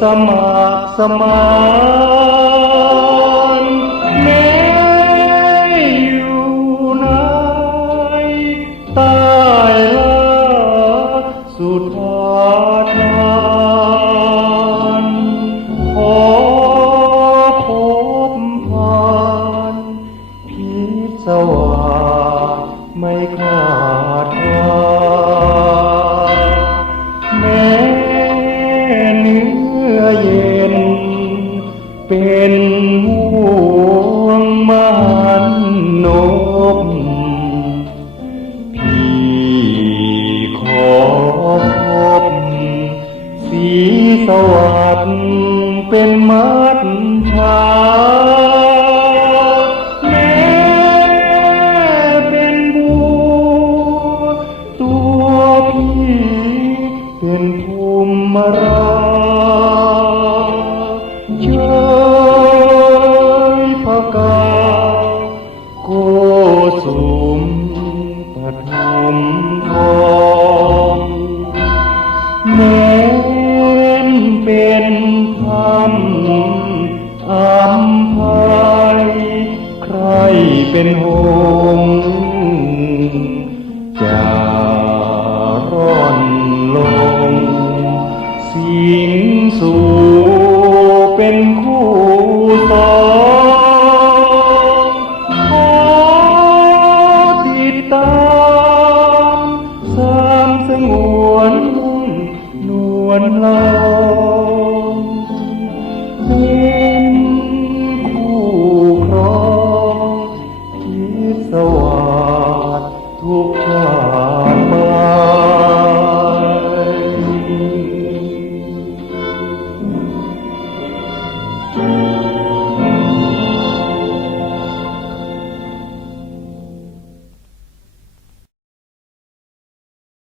สมากสมานแม้อยู่ในใต้ลาสุดาทานขอพบผ่านพิศวาสไม่ขาดทาง เป็นห่วงมันนบพี่ขอพบสีสวัสดิ์ เป็นหงจะร่อนลง สิงสู่เป็นคู่สองขอติดตามสามสงวนนวลลา Papa.